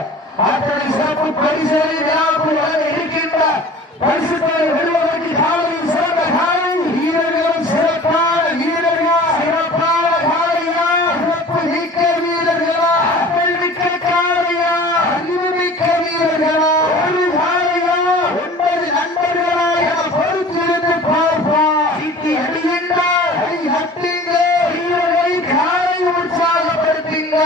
அத்தனை சிறப்பு பரிசுகளில் விழாக்குள் இருக்கின்ற பரிசுகளை வெல்வதற்கு காலையில் சிறந்த காலை வீரர்களும் சிறப்பான வீரர்கள், சிறப்பான காலையா, சிறப்பு மிக்க வீரர்களா, ஆற்றல் மிக்க காலையா, அறிவு மிக்க வீரர்களா, ஒரு காலையா 9 நண்பர்களா என பொறுத்திருந்து பார்ப்போம். சீட்டி அடியுங்கள், கை தட்டுங்க, வீரர்களை காலை உற்சாகப்படுத்துங்க.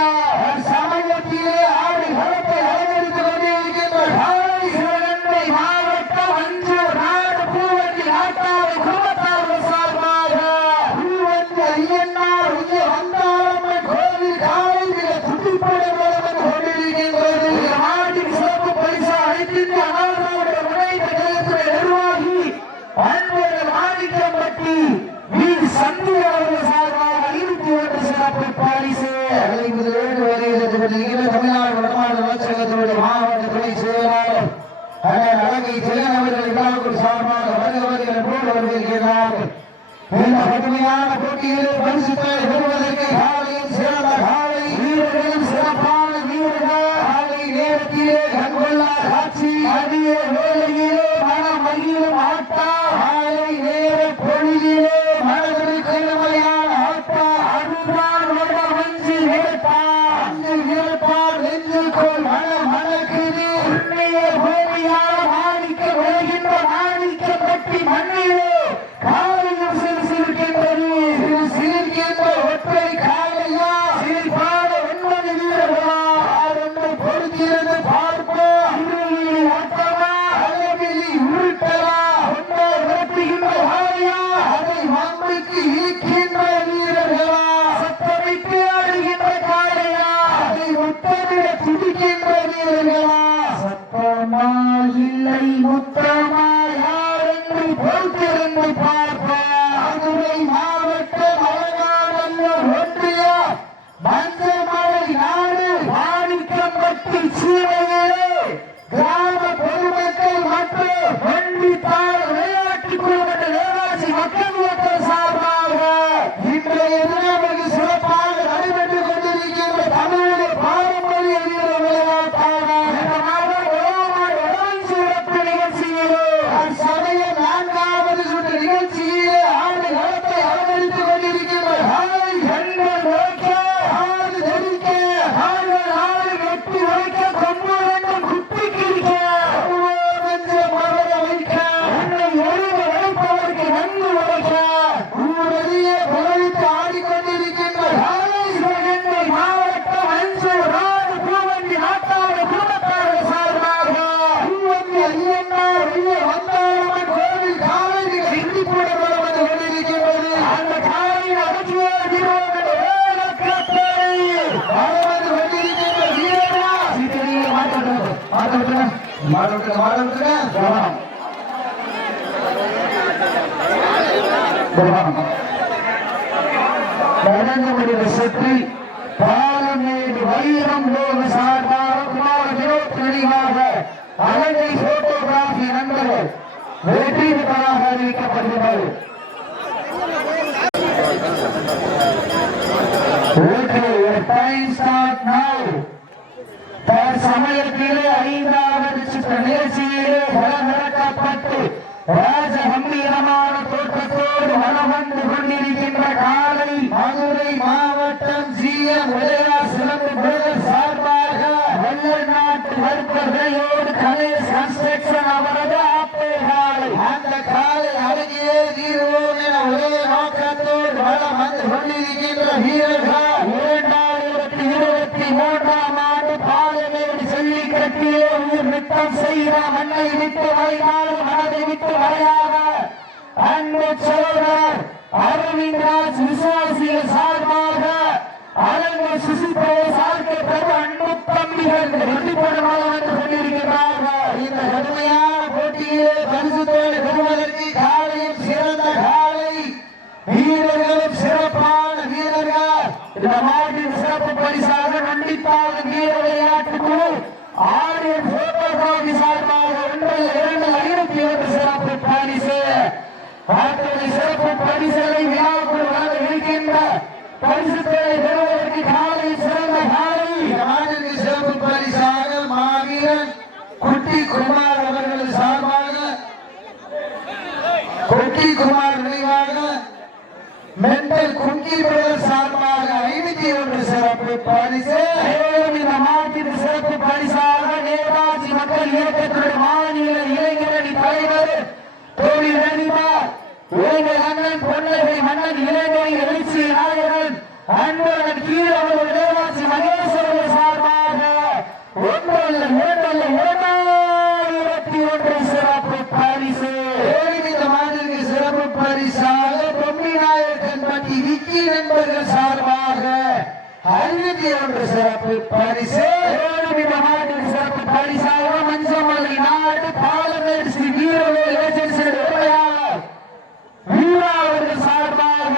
சமயத்திலே ஆடி களத்தை அலங்கரித்துக் கொண்டிருக்கின்ற காலை சிவகங்கை மாவட்டம் அஞ்சூர் நாடு பூவந்தி நாட்டாமை குடும்பத்தார்கள் சார்பாக பூவந்தி ஐயனார் வந்தாளம்மன் கோவில் காலை மிக துடிப்பட வந்து கொண்டிருக்கின்றது. நாட்டின் சிறப்பு பரிசு அளித்து அனாதரவுடைய முனைத்த கழகத்துடைய நிர்வாகி அன்பர்கள் மாணிக்கம்பட்டி வீர் சந்தி அவர்கள் சார்பாக 21 சிறப்பு பரிசு. தமிழ்நாடு வடமாநில வளர்ச்சிக்கழகத்தினுடைய மாவட்ட துணை செயலாளர் அண்ணன் அழகை செல்லன் அவர்கள் விழாவுக்கு சார்பாக வருகிறார்கள். இந்த கடுமையான போட்டியிலே பரிசுகளை பெறுவதற்கு காலையில் சிறந்த காலை வீரர்களும் சிறப்பான வீரர்கள். காலை நேரத்திலே கண்கொள்ளா காட்சி, மதிய வேளையிலே மனம் மகிழும் ஆட்டம், காலை நேர பொழுதிலே மனதிற்கு கடுமையான ஆட்டம், அதுதான் மஞ்சி வேட்டா. சூழலிலே கிராம பொதுமக்கள் மற்றும் வண்டித்தாள் விளையாட்டுக் குழுமன்ற நேராட்சி மக்கள் இயக்கம் சார்பாக இன்றைய தினம் வெகு சிறப்பாக நடைபெற்றுக் கொண்டிருக்கின்ற தமிழக பாரம்பரிய வீர விளையாட்டான சிறப்பு நிகழ்ச்சியிலே சமய 4வது சுற்று நிகழ்ச்சியிலே ஆண்டு களத்தை அலங்கரித்துக் கொண்டிருக்கின்ற கண்கள் உழைக்க ஆடு தெரிக்க ஆடுகள் ஆடு வெட்டி உழைக்க கொம்பு வேண்டும் குட்டி கிழிக்க மலர வைக்க உன்னை ஒழுங்க உழைப்பவருக்கு நன்கு உழைக்க ஊரடியே புகழித்து ஆடிக்கொண்டிருக்கின்ற சிவகங்கை மாவட்டம் அஞ்சூர் நாடு பூவண்டி நாட்டாடு குடும்பத்தார்கள் சார்பாக பூவண்டி ஐயனார் ஐய வந்தாளம்மன் கோவில் காலையில் இந்தி போடப்பட வந்து கொண்டிருக்கின்றது அந்த காலையில் அகற்றுவோர் வீரர்கள் சுற்றி பாலமேடு வைரம் லோக சார்பாக தெளிவாக அழகை போட்டோகிராபி நண்பர்கள் வெற்றி பெற்றதாக அறிவிக்கப்படுகிறது. Time start now. தற்சமயத்திலே 5வது சுற்று நிகழ்ச்சியிலே களமிறக்கப்பட்டு ராஜ கம்பீரமான தோற்றத்தோடு வலம் வந்து கொண்டிருக்கின்ற காலை மதுரை மாவட்டம் ஜிஎம் உதயா சிறப்பு பிரதர் சார்பாக வெள்ளநாட்டு வர்க்கர்களோடு கணேஷ் கன்ஸ்ட்ரக்ஷன் அவரது ஆப்பே காலை அந்த காலை அருகே தீர்வோம் என ஒரே நோக்கத்தோடு வலம் வந்து கொண்டிருக்கின்ற வீரர்கள் 2023ஆம் ஆண்டு பாலமேடு ஜல்லிக்கட்டிலே உயிர் நித்தம் செய்கிற மண்ணை விட்டு வரையாத மனதை விட்டு வரையாக அன்பு சகோதரர் அரவிந்த்ராஜ் விசுவாசிகள் சார்பாக அலங்க சுசிப்பை சார்க்கை பெற்ற அன்பு தம்பிகள் வெற்றிப்படமாக வந்து கொண்டிருக்கிறார்கள். இந்த கடுமையான போட்டியிலே பரிசுத்தோடு பெறுவதற்கு காலையும் சிறந்த காலை வீரர்களும் சிறப்பான வீரர்கள். இந்த மாவட்டத்தின் சிறப்பு பரிசாக நண்டிப்பாக வீர விளையாட்டு குழு ஆரியன் போட்டோகிராபி சார்பாக 2 சிறப்பு பரிசு அத்தனை சிறப்பு பரிசுகளை விழாக்குழு வழங்க இருக்கின்ற பரிசுகளை பெறுவதற்கு காலை சிறந்த காலை மாநில சிறப்பு பரிசாக மாவீரன் குட்டி குமார் அவர்கள் சார்பாக குட்டி குமார் நினைவாக மென்டல் குங்கி பிரதர் சார்பாக 501 சிறப்பு பரிசு. இந்த மாவட்டத்தின் சிறப்பு பரிசாக நேதாஜி மக்கள் இயக்கத்தினுடைய மாநில இளைஞரணி தலைவர் தொழில் நடிப்பார் இளைஞர் அண்ணன் பொன்னகை மன்னன் இளைஞரை எழுச்சி நாயகன் அன்பழகன் கீழ் அவர்கள் நேதாஜி மகேஸ்வரர் சார்பாக 2021 சிறப்பு பரிசு. இந்த மாநில சிறப்பு பரிசாக பொம்மிநாயக்கன்பட்டி விக்கி நண்பர்கள் சார்பாக 61 சிறப்பு பரிசு. இந்த மாநில சிறப்பு பரிசாக மஞ்சமலை நாடு பாலமேடு ஸ்ரீ வீரவேல் ஏஜென்சி வீரா அவர்கள் சார்பாக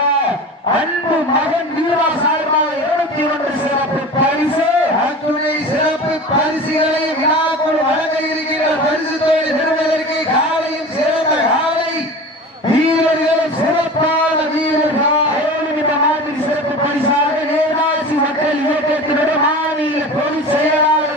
அன்பு மகன் வீரா சார்பாக 21 சிறப்பு பரிசு. அத்துணை சிறப்பு பரிசுகளை விழாக்குழு வழங்க இருக்கிற பரிசுத்தோடு பெறுவதற்கு காலையும் சிறந்த காலை வீரர்களும் சிறப்பான வீரர்கள். இந்த மாதிரி சிறப்பு பரிசாக நேதாஜி மக்கள் இயக்கத்தினுடைய மாநில பொதுச் செயலாளர்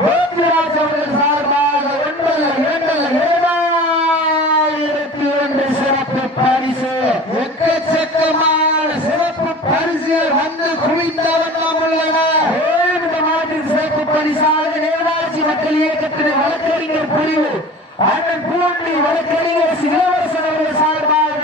போத்திராஜ் அவர்கள் சார்பாக 2001 சிறப்பு பரிசு. எக்கச்சக்கமான சிறப்பு பரிசுகள் வந்து குவிந்த வண்ணம் உள்ளன. இந்த மாவட்டத்தின் சிறப்பு பரிசாக நேதாஜி மக்கள் இயக்கத்தின் வழக்கறிஞர் பிரிவு அண்ணன் பூண்டி வழக்கறிஞர் இளவரசன் அவர்கள் சார்பாக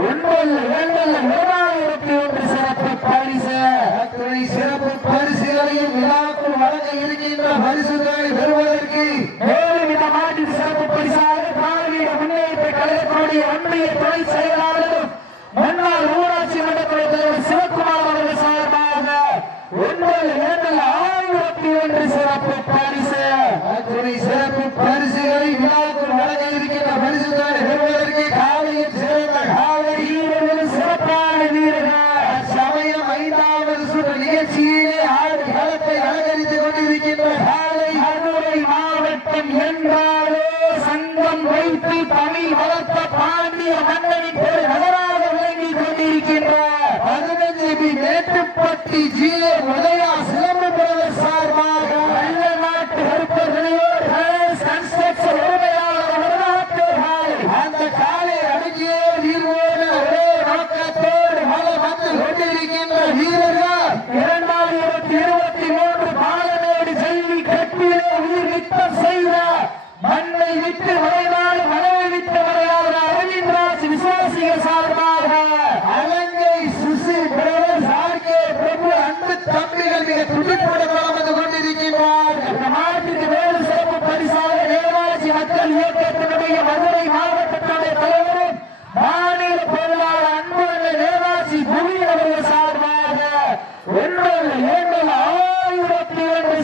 2001 சிறப்பு பரிசு. அத்துணை சிறப்பு பரிசுகளையும் விழாக்குள் வழங்க இருக்கின்ற பரிசுகளை பெறுவதற்கு மேலும் இந்த மாவட்டத்தின் சிறப்பு பரிசாக காவிரி முன்னேற்ற கழகத்தினுடைய ஒன்றிய துணை செயலாளரும் முன்னாள் ஊராட்சி மன்ற தலைவர் சிவகுமார் அவர்கள் சார்பாக 2001 சிறப்பு பரிசு. அத்துணை சிறப்பு பரிசுகளை விழாக்குள் வழங்க இருக்கின்ற பரிசுகளை பெறுவதற்கு காலையும் சிறந்த காலை வீரர்களும் சிறப்பான வீரர்கள். சமயம் 5வது சுற்று நிகழ்ச்சியிலே ஆடு களத்தை அலங்கரித்துக் கொண்டிருக்கின்ற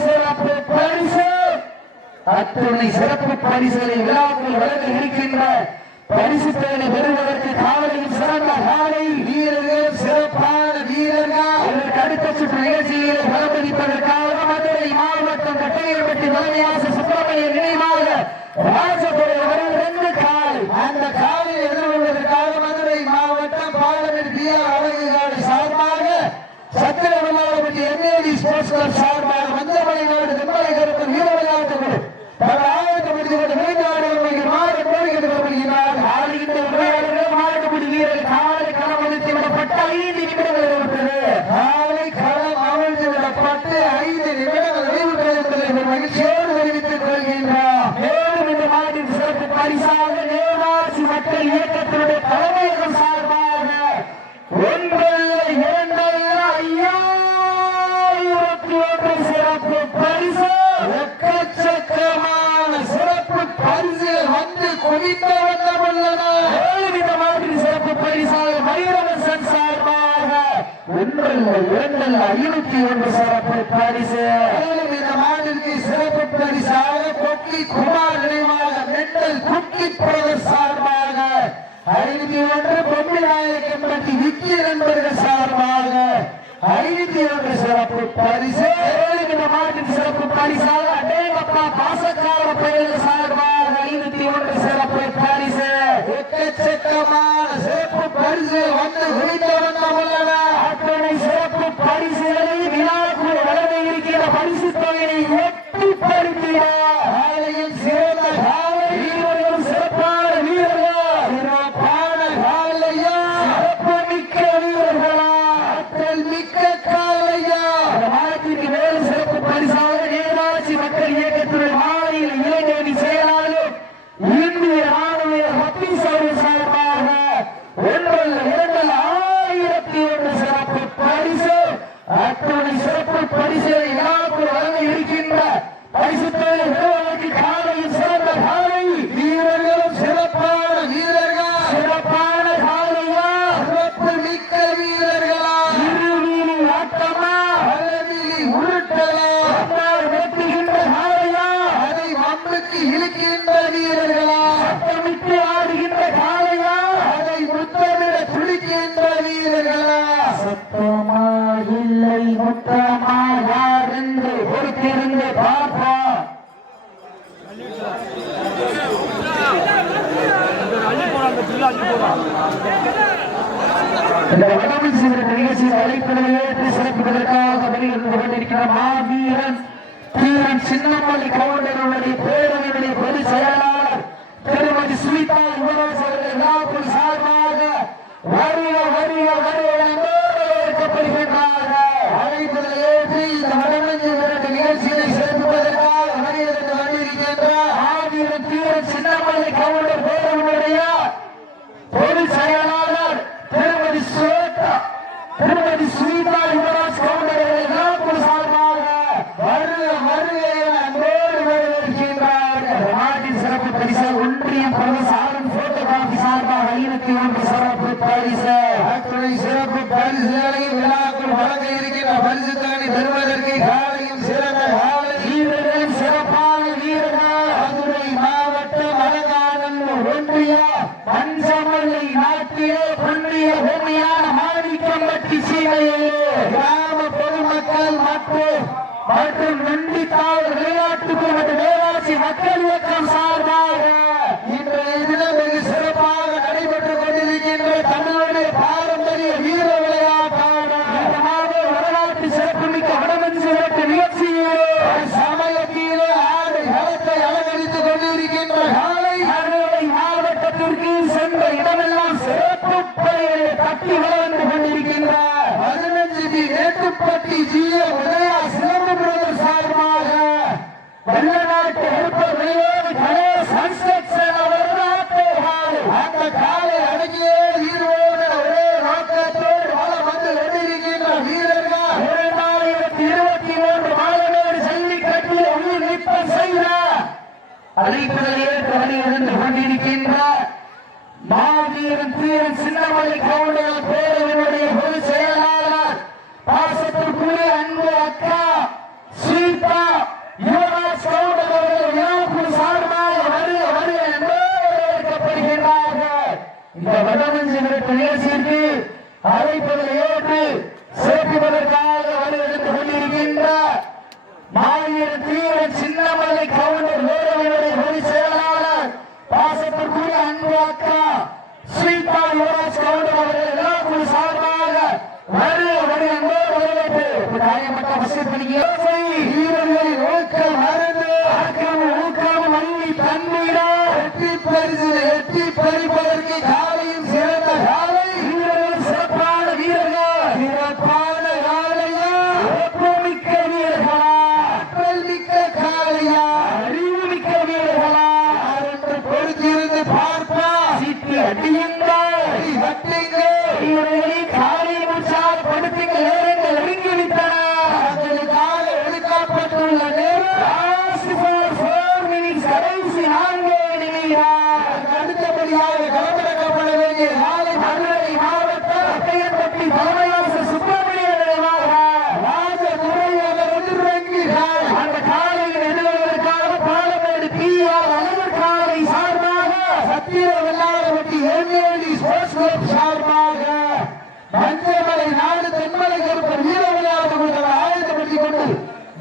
சிறப்பு பரிசு. அத்துணை சிறப்பு பரிசுகளை விழாக்கள் வழங்க இருக்கின்ற பரிசு தொகையை பெறுவதற்கு காவலில் சிறந்த காலை வீரர்கள், சிறப்பான வீரர்கள். இதற்கு அடுத்த சுற்று நிகழ்ச்சிகளை பலமளிப்பதற்காக மதுரை மாவட்டம் கட்டையம்பட்டி தலைமையாச சுப்பிரமணிய நினைவாக ராஜபுரம் அவர்கள் 2 காலை. அந்த காலையை எதிர்கொள்வதற்காக மதுரை மாவட்டம் பாலமேடு பிஆர் அழகுகாடு சார்பாக சத்திரவல்லாபட்டி எம்ஏடி ஸ்போர்ட்ஸ் கிளப் சார்பாக மஞ்சமலை நாடு தென்மலை கருப்பு வீர விளையாட்டு குழு தங்கள் ஆயத்தப்படுத்திக் கொண்டு மேற்காடுகள் மாறு கோரிக்கை வருகிறார். ஆளுகின்ற விளையாடுகள் மாவட்டப்படி வீரர்கள் காலை களம் அமைத்து விடப்பட்ட 5 நிமிடங்கள் விட்டது. காலை களம் அமைத்து விடப்பட்டு 5 நிமிடங்கள் நிறைவுற்றது என்பதை மகிழ்ச்சியோடு தெரிவித்துக் கொள்கின்றார். மேலும் இந்த மாநில சிறப்பு பரிசாக நேவாசி மக்கள் இயக்கத்தினுடைய தலைமையகம் சார்பாக 1 சிறப்பு பரிசு. எக்கச்சக்கமான சிறப்பு பரிசுகள் வந்து குவிந்த வண்ணம் உள்ளன. இந்த மாதிரி சிறப்பு பரிசாக மயூரவசன் சார்பாக 501 சிறப்பு பரிசு. இந்த மாநிலத்திற்கு சிறப்பு பரிசாக கொக்கி குமார் நினைவாக மெண்டல் குக்கி பிரதர் சார்பாக 501 பொம்மிநாயக்கம்பட்டி விக்கிய நண்பர்கள் சார்பாக 501 சிறப்பு பரிசு. இந்த மாநிலத்தின் சிறப்பு பரிசாக அடேங்கப்பா பாசக்கார பயிர்கள் சார்பாக 501 சிறப்பு பரிசு. எக்கச்சக்கமான சிறப்பு பரிசு வந்து குவிந்த வண்ணம் உள்ளன. அத்தனை சிறப்பு பரிசுகளை விழாக்குள் வழங்க இருக்கிற பரிசு தொகையை எட்டுப்படுத்தினார். காலையில் சிறந்த காலை வீரர்களும் சிறப்பான வீரர்கள், சிறப்பான காலையா, சிறப்பு மிக்க வீரர்களா, ஆற்றல் மிக்க காலையா. வாரத்திற்கு மேலும் சிறப்பு பரிசாக நேவாசி மக்கள் இயக்கத்துறை மாநில இளைஞரணி செயலாளர் இந்திய ராணுவ ரப்பி சௌரி சார்பாக 1,2,1,001 சிறப்பு பரிசு. அத்துணை சிறப்பு பரிசுகளை விழாக்குள் வழங்க இருக்கின்ற பரிசு தொகை பெறுவதற்கு காலையில் சிறந்த காலை வீரர்களும் சிறப்பான வீரர்கள், சிறப்பான காலையா, சிறப்பு மிக்க வீரர்களா, இருவீலி ஆட்டமா, பலவீலி உருட்டலா, வெட்டுகின்ற காலையா, அதை மண்ணுக்கு இழுக்கின்ற வீரர்களா, சத்தமிட்டு ஆடுகின்ற காலையா, அதை முத்தமிட துடிக்கின்ற வீரர்களா. சத்தமா இல்லை முத்தமா யார் என்று பொறுத்திருந்து பார்ப்போம். இந்த வடமணி சிவன் நிகழ்ச்சியில் அழைப்பதை ஏற்று சிறப்பிப்பதற்காக வெளியிருந்து கொண்டிருக்கிற மாவீரன் தீரன் சின்னமல்லி கவுண்டருடைய பேரவையுடைய பொதுச் செயலாளர் திருமதி சுமிதா யுவராஜ் அவர்கள் விழாக்குள் சார்பாக வருக வருக வருக ஏற்கப்படுகின்றார்கள். அழைப்பதை ஏற்று இந்த வடமணி சிவன் நிகழ்ச்சியை சிறப்பிப்பதற்காக வெளியிருந்து கொண்டிருக்கின்ற மாவீரன் தீரன் சின்னமல்லி கவுண்டர் பேரவையுடைய பொதுச் செயலாளர் திருமதி சுமிதா யுவராஜ் கவுண்டர் சார்பாக வருக வருக என அன்போடு வரவேற்கின்றார்கள். நாட்டின் சிறப்பு பரிசு ஒன்றியம் பிரதேசம் போட்டோகிராபி சார்பாக 501 சிறப்பு பரிசு. அத்துணை சிறப்பு பரிசுகளை விழாக்குள் வழங்க இருக்கின்ற பரிசு தொகை பெறுவதற்கு காலையும் சிறந்த காலை வீரர்களும் சிறப்பான வீரர்கள். மதுரை மாவட்டம் அலங்காநல்லூர் ஒன்றிய பஞ்சமலை நாட்டிலே புண்ணிய பூமியான மாணிக்கம்பட்டி சீமையிலே கிராம பொதுமக்கள் மற்றும் நண்டித்தாள் விளையாட்டுக்கு மற்றும் நேவாசி மக்கள் இயக்கம் சார்பாக இன்றைய தினம் வெகு சிறப்பாக நடைபெற்றுக் கொண்டிருக்கின்ற தமிழுடைய பாரம்பரிய வீர விளையாட்டான வரலாற்று சிறப்புமிக்க வடமஞ்சி விளக்கு நிகழ்ச்சியிலே சமயத்திலே ஆடு களத்தை அலங்கரித்துக் கொண்டிருக்கின்ற காலை மாவட்டத்திற்கு சென்ற இடமெல்லாம் சிறப்பு படைகளை தட்டி வளர்ந்து கொண்டிருக்கின்றார். 15 மேட்டுப்பட்டி ஜிய உதயா சிறப்பு பிரதர் சார்பாக வெள்ளநாட்டு எழுப்பர் கணேஷ் கன்ஸ்ட்ரக்ஷன் அந்த காலை அடங்கியே ஈரோடு ஒரே நோக்கத்தோடு வளம் வந்து கொண்டிருக்கின்ற வீரர்கள் 2023 மாலமேடு ஜல்லிக்கட்டில் உயிர் நிற்பம் செய்கிறார். அழைப்பதை ஏற்று வழியிருந்து கொண்டிருக்கின்ற மாவீரன் தீரன் சின்னமல்லி கவுண்டர் பேரவையுடைய பொதுச் செயலாளர் பாசத்திற்குரிய அன்பு சிறப்பு நிகழ்ச்சிக்கு அழைப்பதை ஏற்று சேர்ப்பதற்காக வலுவெடுத்துக் கொண்டிருக்கின்ற மாவீரர் தீவிர சின்னமலை கவுண்டர் வேலையுடைய பொதுச் செயலாளர் பாசத்திற்குரிய அன்பு அக்கா ஸ்ரீதா யுவராஜ் கவுண்டர் அவர்கள் எல்லா குழு சார்பாக காயப்பட்ட வீரர்களின் ஊக்கம் மருந்து ஊக்கம் வள்ளி தன்மையா எட்டி பறிப்பதற்கு காலையும் சிறந்த காலை வீரர்கள் சிறப்பான வீரர்கள் சிறப்பான காலையா மிக்க வீரர்களா ஆற்றல் மிக்க காலையா அறிவு மிக்க வீரர்களா என்று பொறுத்திருந்து பார்ப்பா சீட்டு அடியுங்கள் வீரர்களின் காலை உற்சாக படுத்துங்கள் நேரங்கள் நெருங்கி விட்டன அதற்காக எடுக்கப்பட்டுள்ள நேரம் கடைசி 4 நிமிடம் அடுத்தபடியாக களமிறக்கப்பட வேண்டிய நாளை மதுரை மாவட்டம் அட்டையப்பட்டி தலைமையாசர் சுப்பிரமணிய நினைவாக ராஜதுரை எதிர்வங்கிறார் அந்த காலையில் எதிர்வதற்காக பாலமேடு பிஆர் அழகர் காலை சார்பாக சத்திர வெள்ளாளப்பட்டி எம்ஏடி ஸ்போர்ட்ஸ் கிளப் சார்பாக மஞ்சமலை நாடு தென்மலை கருப்பர் வீர விளையாட்டு குழுக்களை ஆயத்தப்படுத்திக் கொண்டு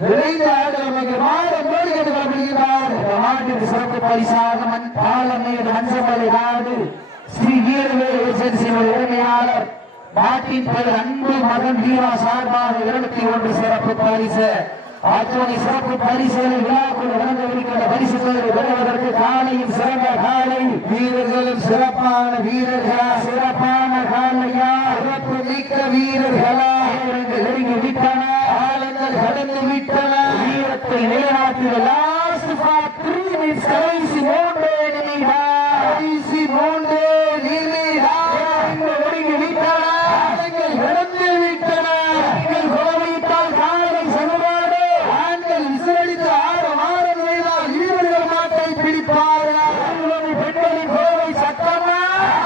விரைந்து ஆடுகளுக்கு மாதம் மோடி கேட்டுக்கொள்ளப்படுகிறார். நாட்டிற்கு சிறப்பு பரிசாக பாலமேடு மஞ்சமலை நாடு ஸ்ரீ வீரவேல் ஏஜென்சியின் உரிமையாளர் நாட்டின் பெயர் அன்பு மகன் வீரா சார்பாக 21 சிறப்பு பரிசு அத்தனை சிறப்பு பரிசுகளை விழாக்குள் வழங்கவிருக்கின்ற பரிசுகளை பெறுவதற்கு காலையும் சிறந்த காலை வீரர்களும் சிறப்பான வீரர்களா சிறப்பான காலையா சிறப்பு மிக்க வீரர்களா நெருங்கி விட்டன ஆளுங்கள் கடந்து விட்டன வீரத்தை நிலைநாட்டிய லாஸ்ட் 3 மினிட்ஸ் கடைசி 3 நிமிடம் ஒடுங்கி விட்டன ஆளுங்கள் கடந்து விட்டன கோவித்தால் காலை செல்வாடு ஆண்கள் விசிலடித்து ஆரம் வயதால் வீரர்கள் மாட்டை பிடிப்பார்கள் பெண்களின் கோவை சத்தமா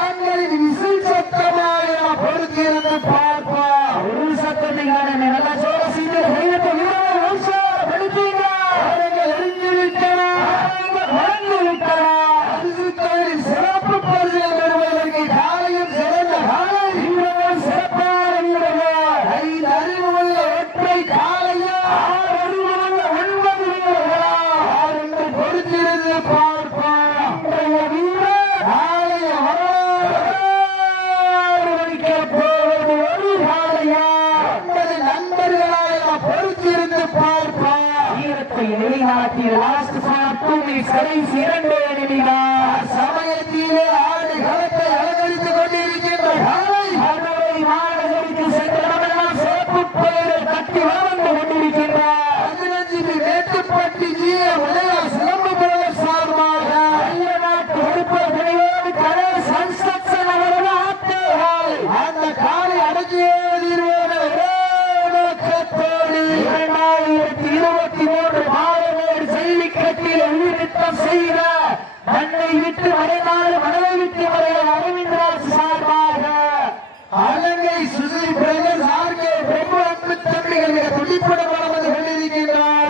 ஆண்களின் விசில் சத்தமா என பொறுத்திருந்து பார்ப்பா ஒரு சத்தத்தை நல்லா சொல்ல செய்து உற்சாகப்படுத்தீங்க சிறப்பு பரிசுகள் பெறுவதற்கு காலையும் சிறந்த காலை வீரர்கள் சிறப்பான வீரர்கள் 5 அறிவு உள்ள ஒற்றை காலையா 6 அறிவு உள்ள 9 வீரர்களா என்று பொறுத்திருந்து பார்ப்போம். வீரர் காலைய வரவழைக்க போவது ஒரு காலையா என்பது நண்பர்களாக பொறுத்திருந்து பார்ப்போம். வீரத்தை நிலைநாட்டிய லாஸ்ட் 2 மினிட்ஸ் கடைசி 2 நிமிடம் சமயத்திலே ஆடு களத்தை அலங்கரித்துக் கொண்டிருக்கின்ற காலை மதுரை மாநகருக்கு சென்றவர்கள் சிறப்பு பெயரை தட்டி வளர்ந்து கொண்டிருக்கின்றார் 15 மேட்டுப்பட்டி விளையாட்டு சிலம்பு பெயர் சார்பாக நாட்டு விருப்பம் கிடையாது கடை கன்ஸ்ட்ரக்ஷன் அவர்கள் ஆட்டுகள் அந்த காலை அடக்கியே நோக்கத்தோடு 2023 பாலமேடு ஜல்லிக்கட்டில் உயிரிழத்தம் செய்த மண்ணை விட்டு மறைந்தால் மனதை விட்டு மறைய அரவிந்தராஜ் சார்பாக அலங்கை சுசி பிரதர்ஸ் ஆர்கே பிரம்ம அன்பு தம்பிகள் மிக துடிப்புடன் வளர்ந்து கொண்டிருக்கின்றார்.